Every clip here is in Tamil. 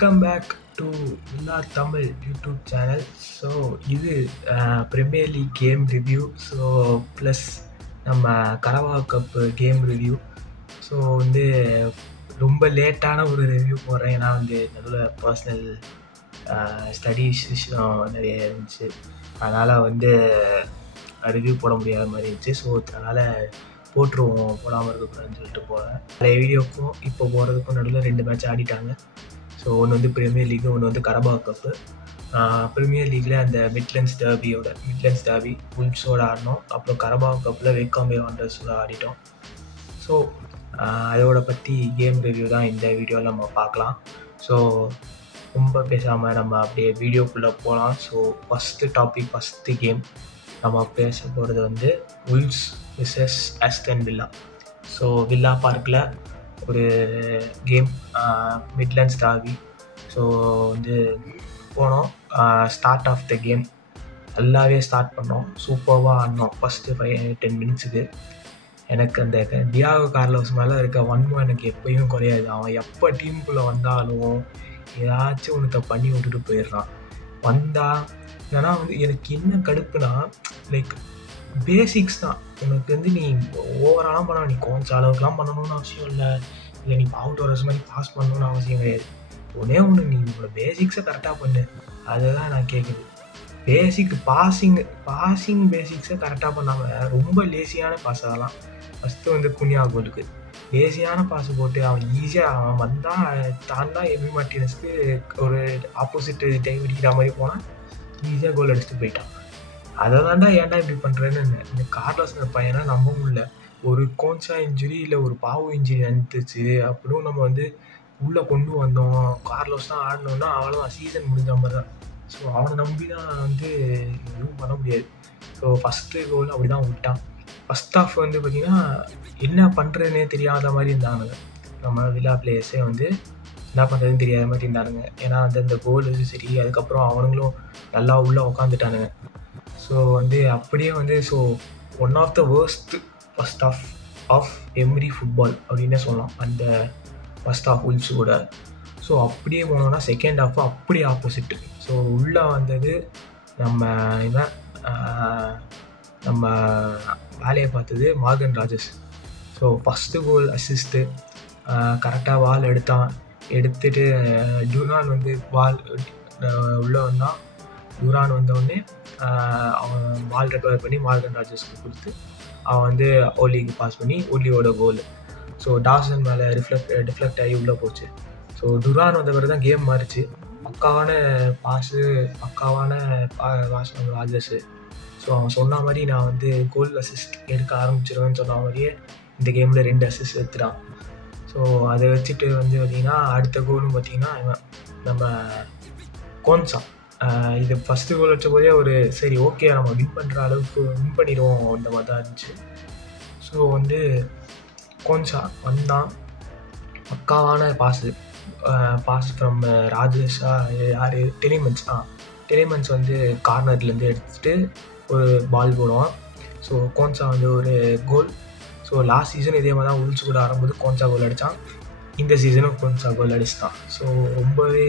Welcome back to Villa Tamil YouTube channel. So இது Premier League game review, so plus நம்ம Carabao Cup game review. So வந்து ரொம்ப லேட்டான ஒரு ரிவ்யூ போடுறேன், ஏன்னா வந்து நடுவில் பர்சனல் ஸ்டடீஸ் விஷயம் நிறைய இருந்துச்சு, அதனால் வந்து ரிவ்யூ போட முடியாத மாதிரி இருந்துச்சு. ஸோ அதனால் போட்டுருவோம், போடாமல் இருக்கக்கூடாதுன்னு சொல்லிட்டு போகிறேன். பழைய வீடியோக்கும் இப்போ போகிறதுக்கும் நடுவில் 2 மேட்ச் ஆடிட்டாங்க. ஸோ ஒன்று வந்து ப்ரீமியர் லீக், ஒன்று வந்து கரபா கப்பு. ப்ரீமியர் லீக்கில் அந்த மிட்லண்ட்ஸ் டர்பி உல்ஃப்ஸோடு ஆடினோம். அப்புறம் கரபா கப்பில் வெக்காம்பே வாண்டர்ஸோடு ஆடிட்டோம். ஸோ அதோட பற்றி கேம் ரிவ்யூ தான் இந்த வீடியோவில் நம்ம பார்க்கலாம். ஸோ ரொம்ப பேசாமல் நம்ம அப்படியே வீடியோக்குள்ளே போகலாம். ஸோ ஃபஸ்ட்டு கேம் நம்ம பேச போகிறது வந்து Wolves versus Aston Villa. So Villa பார்க்கில் ஒரு கேம், மிட்லண்ட்ஸ் டர்பி. ஸோ வந்து போனோம். ஸ்டார்ட் ஆஃப் த கேம் நல்லாவே ஸ்டார்ட் பண்ணோம், சூப்பராக ஆடினோம். ஃபஸ்ட்டு 5-10 மினிட்ஸுக்கு எனக்கு அந்த டியாகோ கார்லோஸ் மேலே இருக்க வன்மம் எனக்கு எப்பயும் குறையாது. அவன் எப்போ டீமுக்குள்ளே வந்தாலும் ஏதாச்சும் ஒன்றத்தை பண்ணி விட்டுட்டு போயிடுறான். வந்தால் ஏன்னா வந்து எனக்கு என்ன கடுப்புனா, லைக் பேசிக்ஸ் தான். உனக்கு வந்து நீ ஓவராலாம் பண்ண, நீ கொஞ்சம் அளவுக்குலாம் பண்ணணும்னு அவசியம் இல்லை நீ அவுட் வரஸ் மாதிரி பாஸ் பண்ணணும்னு அவசியம் கிடையாது. ஒன்றே ஒன்று, நீ உங்களோட பேசிக்ஸை கரெக்டாக பண்ணு, அதுதான் நான் கேட்குது. பாசிங் பேசிக்ஸை கரெக்டாக பண்ணாமல் ரொம்ப லேசியான பாஸ். அதெல்லாம் ஃபஸ்ட்டு வந்து குனியா கோலுக்கு லேசியான பாஸ் போட்டு அவன் ஈஸியாக அவன் வந்தால் தாண்டா எமி மார்டினஸ்க்கு ஒரு ஆப்போசிட் டைம் அடிக்கிற மாதிரி போனால் ஈஸியாக கோல் அடிச்சுட்டு போயிட்டான். அதை தாண்டா ஏன்டா இப்படி பண்ணுறேன்னு இந்த கார்லோஸ் பையனை நம்ப முடியல. ஒரு கோன்சா இன்ஜுரி இல்லை ஒரு பாவு இன்ஜுரி வந்துச்சு அப்படியும் நம்ம வந்து உள்ளே கொண்டு வந்தோம். கார்லோஸ் தான் ஆடணுன்னா அவ்வளோதான், சீசன் முடிஞ்ச மாதிரி தான். ஸோ அவனை நம்பி தான் வந்து எதுவும் பண்ண முடியாது. ஸோ ஃபஸ்ட்டு கோல் அப்படி தான் விட்டான். ஃபஸ்ட் ஆஃப் வந்து பார்த்திங்கன்னா என்ன பண்ணுறதுனே தெரியாத மாதிரி இருந்தானுங்க நம்ம வில்லா பிளேயர்ஸே. வந்து என்ன பண்ணுறதுன்னு தெரியாத மாதிரி இருந்தானுங்க, ஏன்னா அந்த கோல் சரி. அதுக்கப்புறம் அவனுங்களும் நல்லா உள்ளே உக்காந்துட்டானுங்க. ஸோ வந்து அப்படியே வந்து so one of the worst first half every football அப்படின்னே சொல்லலாம் அந்த ஃபஸ்ட் ஆஃப் உல்ஃப்ஸ் கூட. ஸோ அப்படியே போனோன்னா செகண்ட் ஆஃப் அப்படியே ஆப்போசிட்டு. ஸோ உள்ளே வந்தது நம்ம வேலையை பார்த்தது Morgan Rogers. So first goal assist, கரெக்டாக பால் எடுத்துட்டு டுரான் வந்து பால் உள்ளே வந்தான். டுரான் வந்தவுடனே அவன் பால் ரெக்கவர் பண்ணி மார்கன் ராஜஸ்க்கு கொடுத்து அவன் வந்து ஓலிக்கு பாஸ் பண்ணி ஓலியோட கோல். ஸோ டாசன் மேலே டிஃப்ளெக்ட் ஆகி உள்ளே போச்சு. ஸோ டுரான் வந்த பிறகு தான் கேம் மாறிச்சு. பக்காவான பாஸ் நம்ம ராஜஸ். ஸோ அவன் சொன்ன மாதிரி நான் வந்து கோல் அசிஸ்ட் எடுக்க ஆரம்பிச்சிருவேன்னு சொன்ன மாதிரியே இந்த கேமில் 2 அசிஸ்ட் எடுத்துட்டான். ஸோ அதை வச்சுட்டு வந்து பார்த்திங்கன்னா அடுத்த கோலும் பார்த்திங்கன்னா நம்ம கோன்சா இது ஃபஸ்ட்டு கோல் வச்ச போதே ஒரு சரி ஓகே நம்ம வின் பண்ணுற அளவுக்கு வின் பண்ணிடுவோம் அந்த மாதிரி தான் இருந்துச்சு. ஸோ வந்து கோன்சா வந்தான், பக்காவான பாஸ் ஃப்ரம் ராஜேஷா யார் டெலிமென்ஸ் வந்து கார்னர்லேருந்து எடுத்துகிட்டு ஒரு பால் போடுவான். ஸோ கோன்சா வந்து ஒரு கோல். ஸோ லாஸ்ட் சீசன் இதே மாதிரி தான் உல்ஃப்ஸ் கூட ஆடும்போது கோன்சா கோல் அடித்தான். இந்த சீசனும் கோன்சா கோல் அடிச்சிட்டான். ஸோ ரொம்பவே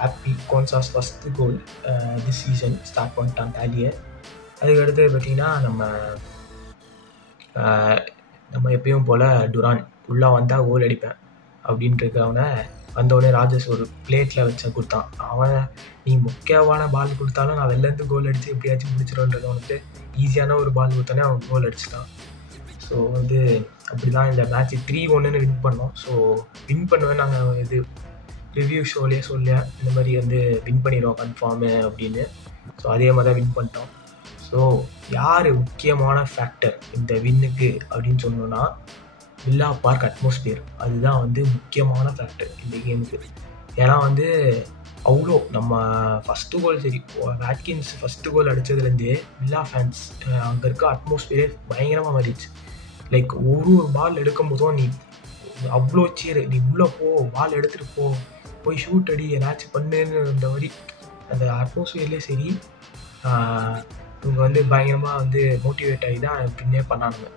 ஹாப்பி. கோன்சாஸ் first goal this season start பண்ணிட்டான் டேலியை. அதுக்கடுத்து பார்த்திங்கன்னா நம்ம எப்பயும் போல் டுரான் உள்ளே வந்தால் கோல் அடிப்பேன் அப்படின்ட்டுருக்கவனை வந்தோடனே ராஜஸ் ஒரு பிளேட்டில் வச்ச கொடுத்தான். அவன் நீ முக்கியமான பால் கொடுத்தாலும் நான் வெளிலேருந்து கோல் அடித்து எப்படியாச்சும் முடிச்சிடும்ன்றவனுக்கு ஈஸியான ஒரு பால் கொடுத்தானே அவன் கோல் அடிச்சிட்டான். ஸோ வந்து அப்படி தான் இந்த மேட்ச் 3-1 வின் பண்ணோம். ஸோ வின் பண்ணுவேன் நாங்கள் இது ரிவ்யூ ஷோலேயே சொல்லேன், இந்த மாதிரி வந்து வின் பண்ணிடுவோம் கன்ஃபார்மு அப்படின்னு. ஸோ அதே மாதிரி தான் வின் பண்ணிட்டோம். ஸோ யார் முக்கியமான ஃபேக்டர் இந்த வின்னுக்கு அப்படின்னு சொன்னோன்னா வில்லா பார்க் அட்மாஸ்பியர். அதுதான் வந்து முக்கியமான ஃபேக்டர் இந்த கேமுக்கு. ஏன்னா வந்து அவ்வளோ நம்ம ஃபஸ்ட்டு கோல் சரி, வேட்கின்ஸ் ஃபஸ்ட்டு கோல் அடித்ததுலேருந்தே வில்லா ஃபேன்ஸ் அங்கே இருக்க அட்மாஸ்பியரே பயங்கரமாக மாறிடுச்சு. லைக் ஒரு பால் எடுக்கும் போதும் நீ அவ்வளோ சீரு, நீ உள்ளே பால் எடுத்துகிட்டு போய் ஷூட் அடி ஏதாச்சும் பண்ணுன்னு அந்த மாதிரி அந்த அட்மாஸ்பியர்லேயே சரி. இவங்க வந்து பயங்கரமாக வந்து மோட்டிவேட் ஆகி தான் பின்னே பண்ணானுங்க.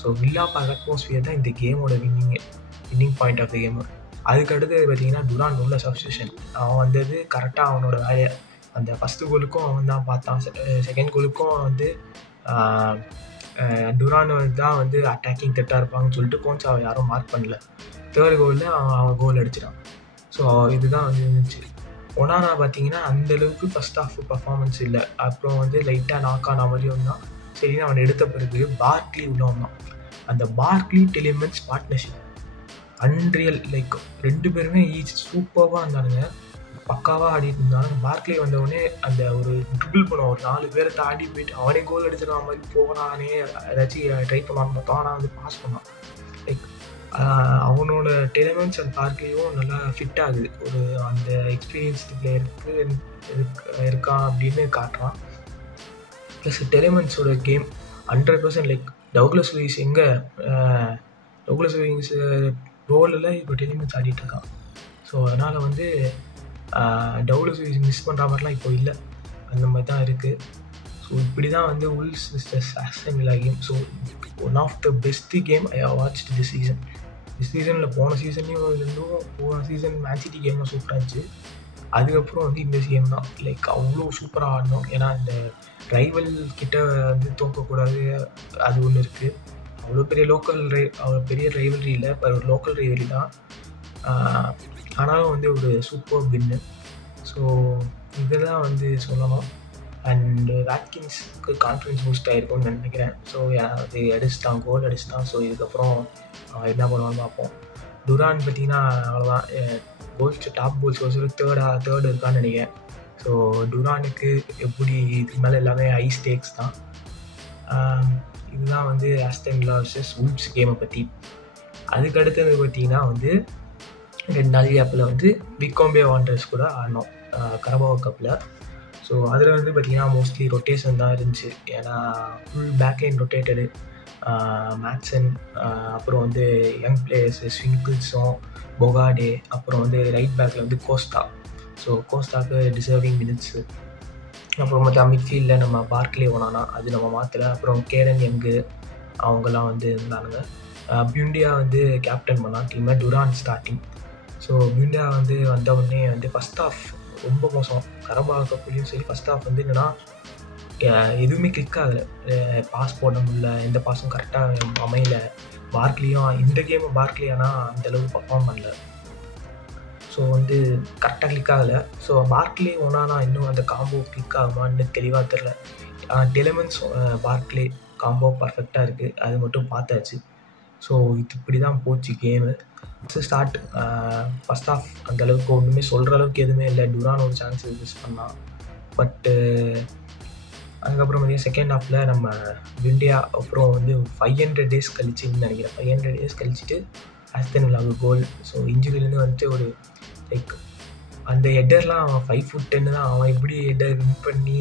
ஸோ வில்லா பார்க் அட்மாஸ்பியர் தான் இந்த கேமோட winning point of the game. அதுக்கு அடுத்து பார்த்தீங்கன்னா டுரான் உள்ள சப்ஸ்டியூஷன். அவன் வந்தது கரெக்டாக அவனோட வேலையை அந்த ஃபஸ்ட்டு கோலுக்கும் அவன் தான் பார்த்தான். செகண்ட் கோலுக்கும் வந்து டுரான் தான் வந்து அட்டாக்கிங் த்ரெட்டாக இருப்பாங்கன்னு சொல்லிட்டு கோன்ஸ் அவன் யாரும் மார்க் பண்ணல. தேர்ட் கோலில் அவன் கோல் அடிச்சிட்டான். ஸோ இதுதான் வந்து இருந்துச்சு. ஒனானா பார்த்தீங்கன்னா அந்தளவுக்கு ஃபஸ்ட் ஹாஃப் பர்ஃபார்மன்ஸ் இல்லை. அப்புறம் வந்து லைட்டாக நாக் ஆன மாதிரியும் தான். சரின்னு அவன் எடுத்த பிறகு பார்க்லி உள்ளவன் தான். அந்த பார்க்லி டெலிமென்ட்ஸ் பார்ட்னர்ஷிப் அன்ரியல். லைக் 2 பேருமே சூப்பராக இருந்தானுங்க, பக்காவாக ஆடிட்டு இருந்தாங்க. பார்க்லி வந்தவொடனே அந்த ஒரு ட்ரிபிள் பண்ணுவான், ஒரு 4 பேரை தாண்டி போயிட்டு அவனே கோல் அடிச்சிருக்க மாதிரி போனானே ஏதாச்சும் ட்ரை பண்ணான்னு பார்த்தோம். ஆனால் வந்து பாஸ் பண்ணான். லைக் அவனோட டெலிமென்ட்ஸ் அண்ட் பார்க்லியும் நல்லா ஃபிட் ஆகுது. ஒரு அந்த எக்ஸ்பீரியன்ஸ்டு பிளேயருக்கு இருக்கான் அப்படின்னு காட்டுறான். ப்ளஸ் டெலிமென்ட்ஸோட game 100%. Like Douglas Luiz Douglas Luiz ரோலில் இப்போ டெலிமென்ட்ஸ் ஆடிட்டு இருக்கான். ஸோ அதனால் வந்து டவுக்லஸ் லூயிஸ் மிஸ் பண்ணுற மாதிரிலாம் இப்போ இல்லை, அந்த மாதிரி தான் இருக்குது. ஸோ இப்படி தான் வந்து Wolves versus Aston Villa game. So one of the best game I have watched this season. திஸ் சீசனில் போன சீசன் மேன் சிட்டி கேம் தான் சூப்பராக இருந்துச்சு. அதுக்கப்புறம் வந்து இந்த கேம் தான் லைக் அவ்வளோ சூப்பராக ஆடணும். ஏன்னா இந்த ரைவல் கிட்ட வந்து தோக்கக்கூடாது, அது ஒன்று இருக்குது. அவ்வளோ பெரிய அவ்வளோ பெரிய ரைவல்ரி இல்லை, இப்போ ஒரு லோக்கல் ரைவல்ரி தான். ஆனாலும் வந்து ஒரு சூப்பர் வின்னு. ஸோ இதெல்லாம் வந்து சொல்லணும். அண்ட் வாட்கின்ஸ்க்கு கான்ஃபிடன்ஸ் பூஸ்ட் ஆகிருக்கும்னு நினைக்கிறேன். ஸோ அது அடிச்சிட்டான், கோல் அடிச்சிட்டான். ஸோ இதுக்கப்புறம் என்ன பண்ணுவான்னு பார்ப்போம். டுரான் பார்த்தீங்கன்னா அவ்வளோதான், கோல்ஸ் டாப் கோல்ஸ் ஒரு தேர்டு இருக்கான்னு நினைக்கிறேன். ஸோ டுரானுக்கு எப்படி இதுக்கு மேலே எல்லாமே ஹை ஸ்டேக்ஸ் தான். இதுதான் வந்து ஆஸ்டன் வில்லா வர்சஸ் வூல்வ்ஸ் கேமை பற்றி. அதுக்கு அடுத்தது பார்த்தீங்கன்னா வந்து 2 நாள் கேப்பில் வந்து விக்கோம்பே வாண்டர்ஸ் கூட ஆடினோம் கரபாவோ கப்பில். ஸோ அதில் வந்து பார்த்திங்கன்னா மோஸ்ட்லி ரொட்டேஷன் தான் இருந்துச்சு. ஏன்னா ஃபுல் பேக்லைன் ரொட்டேட்டடு. மேட்சன், அப்புறம் வந்து யங் பிளேயர்ஸ் ஸ்விங்கிள்ஸும் பொகாடே, அப்புறம் வந்து ரைட் பேக்கில் வந்து கோஸ்டா. ஸோ கோஸ்டாக்கு டிசர்விங் மினிட்ஸு. அப்புறம் மற்ற மிட்ஃபீல்டில் நம்ம பார்க்லி ஒனானா அது நம்ம மாற்றலை. அப்புறம் கேடன் யங்கு அவங்கெல்லாம் வந்து இருந்தானுங்க. பியூண்டியா வந்து கேப்டன் பண்ணான் டீமை. Duran starting. ஸோ பியூண்டியா வந்து வந்தவுடனே வந்து ஃபஸ்ட் ஆஃப் ரொம்ப மோசம். கரபாவோ கப்லேயும் சரி ஃபஸ்ட் ஆஃப் வந்து என்னென்னா எதுவுமே கிளிக் ஆகலை. பாஸ் போட முடியல, எந்த பாஸும் கரெக்டாக அமையல. பார்க்லியும் இந்த கேம் பார்க்லி ஆனால் அந்தளவுக்கு பர்ஃபார்ம் பண்ணல. ஸோ வந்து கரெக்டாக கிளிக் ஆகலை. ஸோ பார்க்லி ஒனானா இன்னும் அந்த காம்போ கிளிக் ஆகுமான்னு தெளிவாக தெரில. டெலிமென்ட்ஸ் பார்க்லி காம்போ பர்ஃபெக்டாக இருக்குது, அது மட்டும் பார்த்தாச்சு. ஸோ இது இப்படி தான் போச்சு கேமு. ஸ்டார்ட் ஃபஸ்ட் ஆஃப் அந்தளவுக்கு ஒன்றுமே சொல்கிற அளவுக்கு எதுவுமே இல்லை. டுரான் ஒரு சான்ஸ் மிஸ் பண்ணான். பட்டு அதுக்கப்புறம் பார்த்தீங்கன்னா செகண்ட் ஹாஃபில் நம்ம இந்தியா அப்புறம் வந்து 500 days கழிச்சுன்னு நினைக்கிறேன். 500 days கழிச்சுட்டு ஆஸ்டன் வில்லாவுக்கு கோல். ஸோ இன்ஜுரியிலேருந்து வந்துட்டு ஒரு லைக் அந்த ஹெட்டர்லாம் அவன் 5'10" தான். அவன் எப்படி ஹெட்டர் வின் பண்ணி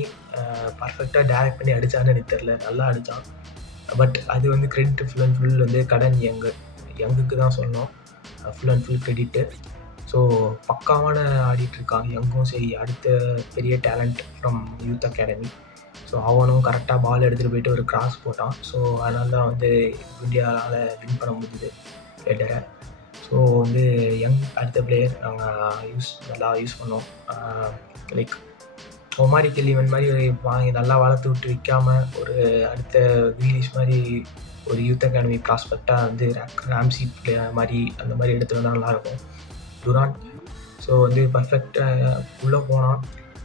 பர்ஃபெக்டாக டேரக்ட் பண்ணி அடித்தான்னு எனக்கு தெரில. நல்லா அடித்தான். பட் அது வந்து கிரெடிட் ஃபுல் அண்ட் ஃபுல் வந்து கடன் யங்குக்கு தான் சொல்லணும். Full and full credit. So பக்காவான ஆடிட்டுருக்கான் யங்கும் சரி. அடுத்த பெரிய talent from youth academy. So அவனும் கரெக்டாக பால் எடுத்துகிட்டு போயிட்டு ஒரு கிராஸ் போட்டான். ஸோ அதனால தான் வந்து இந்தியாவால் வின் பண்ண முடிஞ்சுது ஹெட்டரை. ஸோ வந்து யங் அடுத்த பிளேயர் நாங்கள் நல்லா யூஸ் பண்ணோம். லைக் ஒமாரி கெல்லிவன் மாதிரி வாங்கி நல்லா வளர்த்து விட்டு விற்காமல் ஒரு அடுத்த கிரீலிஷ் மாதிரி ஒரு யூத் அகாடமி ப்ராஸ்பெக்டாக வந்து ராம்சி மாதிரி அந்த மாதிரி எடுத்துகிட்டு வந்தால் நல்லாயிருக்கும் டுரான். ஸோ வந்து பர்ஃபெக்டாக உள்ளே போனான்.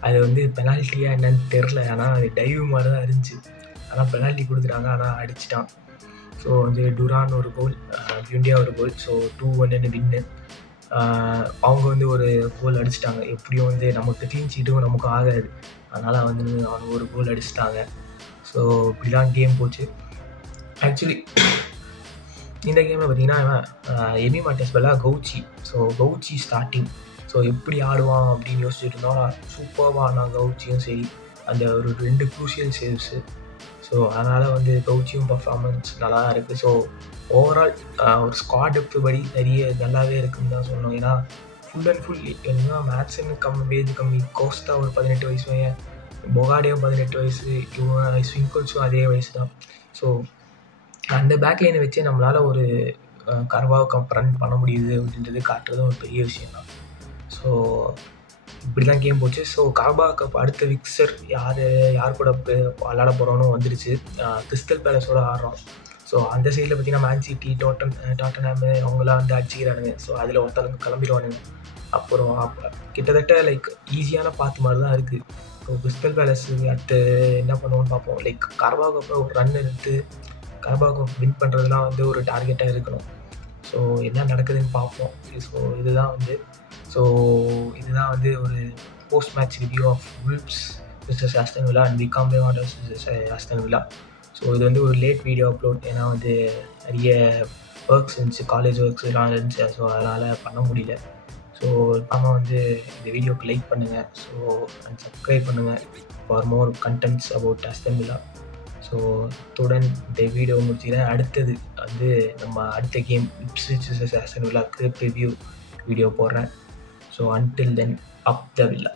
அது வந்து பெனால்ட்டியாக என்னன்னு தெரில. ஆனால் அது டைவ் மாதிரி தான் இருந்துச்சு. ஆனால் பெனால்ட்டி கொடுத்துட்டாங்க, ஆனால் அடிச்சிட்டான். ஸோ வந்து டுரான் ஒரு கோல், இந்தியா ஒரு கோல். ஸோ 2-1 வின்னு. அவங்க வந்து ஒரு கோல் அடிச்சிட்டாங்க. எப்படியும் வந்து நமக்கு க்ளீன் சீட்டும் நமக்கு ஆகாது, அதனால் வந்து அவங்க ஒரு கோல் அடிச்சிட்டாங்க. ஸோ இப்படி தான் கேம் போச்சு. ஆக்சுவலி இந்த கேமில் பார்த்தீங்கன்னா எமி மார்டினஸ் பதிலாக கவுச்சி. ஸோ கவுச்சி ஸ்டார்டிங். ஸோ எப்படி ஆடுவான் அப்படின்னு யோசிச்சுட்டு இருந்தோம். சூப்பராக ஆனான் கவுச்சியும் சரி. அந்த ஒரு 2 க்ரூஷியல் சேவ்ஸு. ஸோ அதனால் வந்து கவுச்சியும் பர்ஃபார்மன்ஸ் நல்லா தான் இருக்குது. ஸோ ஓவரால் ஒரு ஸ்குவாட் டெப்த் படி நிறைய நல்லாவே இருக்குதுன்னு தான் சொல்லணும். ஏன்னா ஃபுல் அண்ட் ஃபுல் என்ன மேட்ஸ்ன்னு ஏஜ் கம்மி. கோஸ்டா ஒரு 18 வயசு பையன், பொகாடியும் 18 வயசு, இவங்க ஸ்விங்கிள்ஸும் அதே வயசு தான். ஸோ அந்த பேக்லைனை வச்சு நம்மளால் ஒரு கரபாவோ கப் ரன் பண்ண முடியுது அப்படின்றது காட்டுறதும் ஒரு பெரிய விஷயம் தான். ஸோ இப்படி தான் கேம் போச்சு. ஸோ கரபாவோ கப் அடுத்த விக்சர் யார் கூட விளாட போகிறோன்னு வந்துடுச்சு. கிறிஸ்டல் பேலஸோட ஆடுறோம். ஸோ அந்த சைடில் பார்த்தீங்கன்னா மேன் சிட்டி, டாட்டன்ஹாமு அவங்களாம் வந்து அடிச்சிக்கிறானுங்க. ஸோ அதில் ஒருத்தவங்க கிளம்பிடுவானுங்க. அப்புறம் கிட்டத்தட்ட லைக் ஈஸியான பாத்து மாதிரி தான் இருக்குது. ஸோ கிறிஸ்டல் பேலஸ் அடுத்து என்ன பண்ணுவோன்னு பார்ப்போம். லைக் கரபாவோ கப்பை ஒரு ரன் எடுத்து கரபாவோ கப் வின் பண்ணுறதுலாம் வந்து ஒரு டார்கெட்டாக இருக்கணும். ஸோ என்ன நடக்குதுன்னு பார்ப்போம். ஸோ இதுதான் வந்து ஒரு post match review of Wolves versus Aston Villa and விகாம்லே Wanderers versus Aston Villa. So இது வந்து ஒரு லேட் வீடியோ அப்லோட். ஏன்னா வந்து நிறைய ஒர்க்ஸ் இருந்துச்சு, காலேஜ் ஒர்க்ஸ்லாம் இருந்துச்சு. ஸோ அதனால் பண்ண முடியல. ஸோ நம்ம வந்து இந்த வீடியோக்கு லைக் பண்ணுங்கள். ஸோ அண்ட் சப்ஸ்கிரைப் பண்ணுங்கள் for more contents about Aston Villa. So அத்துடன் இந்த வீடியோ முடிச்சுக்கிறேன். அடுத்தது வந்து நம்ம அடுத்த கேம் இப்ஸ்விச் விசஸ் ஆஸ்டன் வில்லாக்கு ப்ரிவ்யூ வீடியோ போடுறேன். So until then up the villa.